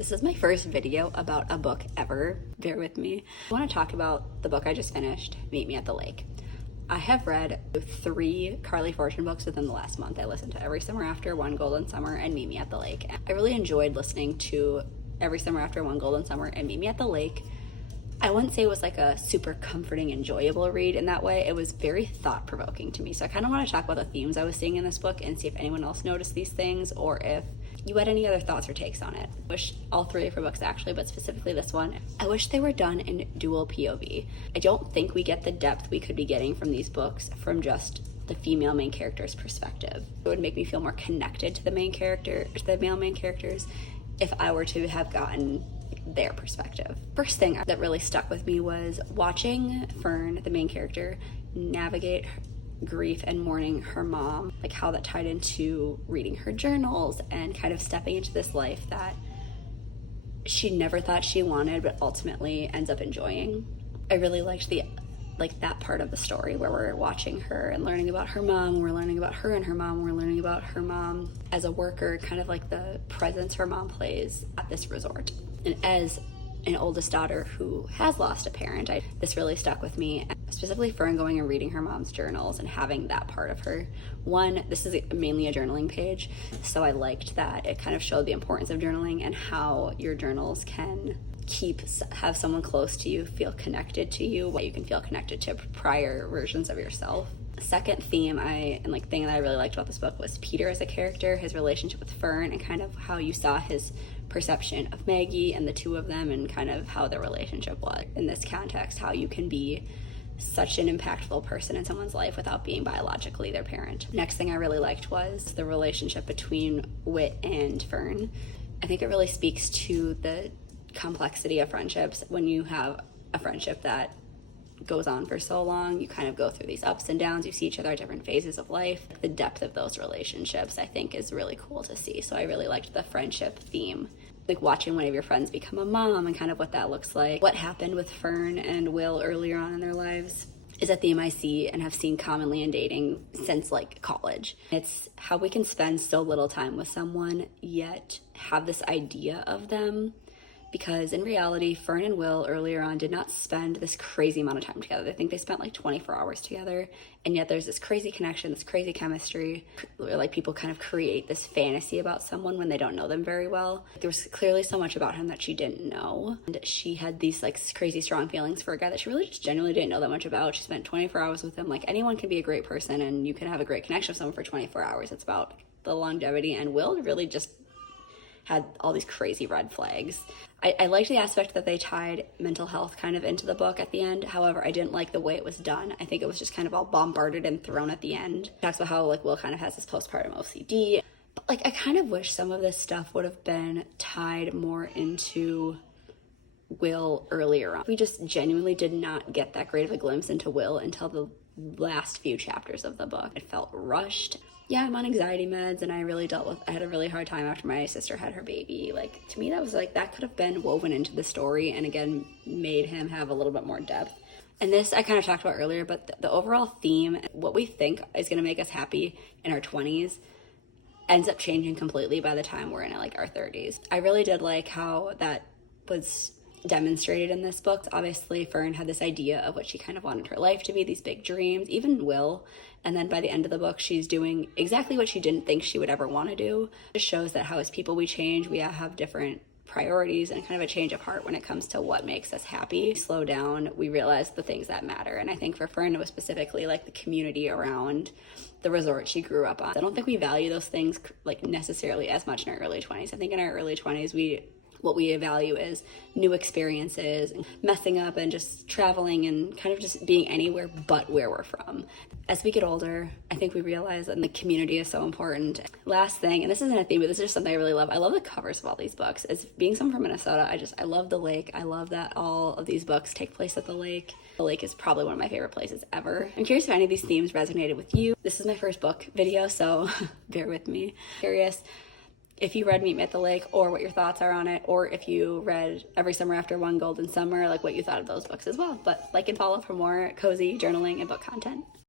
This is my first video about a book ever, bear with me. I want to talk about the book I just finished, Meet Me at the Lake. I have read 3 Carly Fortune books within the last month. I listened to Every Summer After, One Golden Summer, and Meet Me at the Lake. I really enjoyed listening to Every Summer After, One Golden Summer, and Meet Me at the Lake. I wouldn't say it was like a super comforting, enjoyable read in that way. It was very thought-provoking to me. So I kind of want to talk about the themes I was seeing in this book and see if anyone else noticed these things or if you had any other thoughts or takes on it. I wish all 3 of her books actually, but specifically this one, I wish they were done in dual POV. I don't think we get the depth we could be getting from these books from just the female main character's perspective. It would make me feel more connected to the main character, to the male main characters, if I were to have gotten their perspective. First thing that really stuck with me was watching Fern, the main character, navigate grief and mourning her mom, like how that tied into reading her journals and kind of stepping into this life that she never thought she wanted but ultimately ends up enjoying. I really liked that part of the story where we're watching her and learning about her mom, we're learning about her and her mom, we're learning about her mom as a worker, kind of like the presence her mom plays at this resort. And as an oldest daughter who has lost a parent, this really stuck with me, specifically Fern going and reading her mom's journals and having that part of her. One, this is mainly a journaling page, so I liked that it kind of showed the importance of journaling and how your journals can have someone close to you feel connected to you, you can feel connected to prior versions of yourself. Second theme thing that I really liked about this book was Peter as a character, his relationship with Fern, and kind of how you saw his perception of Maggie and the two of them and kind of how their relationship was in this context, how you can be such an impactful person in someone's life without being biologically their parent. Next thing I really liked was the relationship between Whit and Fern. I think it really speaks to the complexity of friendships. When you have a friendship that goes on for so long, you kind of go through these ups and downs, you see each other at different phases of life. The depth of those relationships I think is really cool to see. So I really liked the friendship theme, like watching one of your friends become a mom and kind of what that looks like. What happened with Fern and Will earlier on in their lives is a theme I see and have seen commonly in dating since like college. It's how we can spend so little time with someone yet have this idea of them, because in reality, Fern and Will earlier on did not spend this crazy amount of time together. I think they spent like 24 hours together, and yet there's this crazy connection, this crazy chemistry, where like people kind of create this fantasy about someone when they don't know them very well. There was clearly so much about him that she didn't know, and she had these like crazy strong feelings for a guy that she really just genuinely didn't know that much about. She spent 24 hours with him. Like, anyone can be a great person and you can have a great connection with someone for 24 hours. It's about the longevity, and Will really just had all these crazy red flags. I liked the aspect that they tied mental health kind of into the book at the end. However, I didn't like the way it was done. I think it was just kind of all bombarded and thrown at the end. It talks about how like Will kind of has this postpartum OCD. But like I kind of wish some of this stuff would have been tied more into Will earlier on. We just genuinely did not get that great of a glimpse into Will until the last few chapters of the book. It felt rushed. Yeah, I'm on anxiety meds and I had a really hard time after my sister had her baby. Like, to me, that was like, that could have been woven into the story and again, made him have a little bit more depth. And this I kind of talked about earlier, but the overall theme, what we think is going to make us happy in our 20s ends up changing completely by the time we're in like our 30s. I really did like how that was demonstrated in this book. Obviously, Fern had this idea of what she kind of wanted her life to be, these big dreams, even Will. And then by the end of the book, she's doing exactly what she didn't think she would ever want to do. It shows that how as people we change, we have different priorities and kind of a change of heart when it comes to what makes us happy. We slow down, we realize the things that matter. And I think for Fern, it was specifically like the community around the resort she grew up on. I don't think we value those things like necessarily as much in our early 20s. I think in our early 20s, what we value is new experiences, and messing up and just traveling and kind of just being anywhere but where we're from. As we get older, I think we realize that the community is so important. Last thing, and this isn't a theme, but this is just something I really love. I love the covers of all these books. As being someone from Minnesota, I love the lake. I love that all of these books take place at the lake. The lake is probably one of my favorite places ever. I'm curious if any of these themes resonated with you. This is my first book video, so bear with me. Curious if you read Meet Me at the Lake, or what your thoughts are on it, or if you read Every Summer After, One Golden Summer, like what you thought of those books as well. But like and follow for more cozy journaling and book content.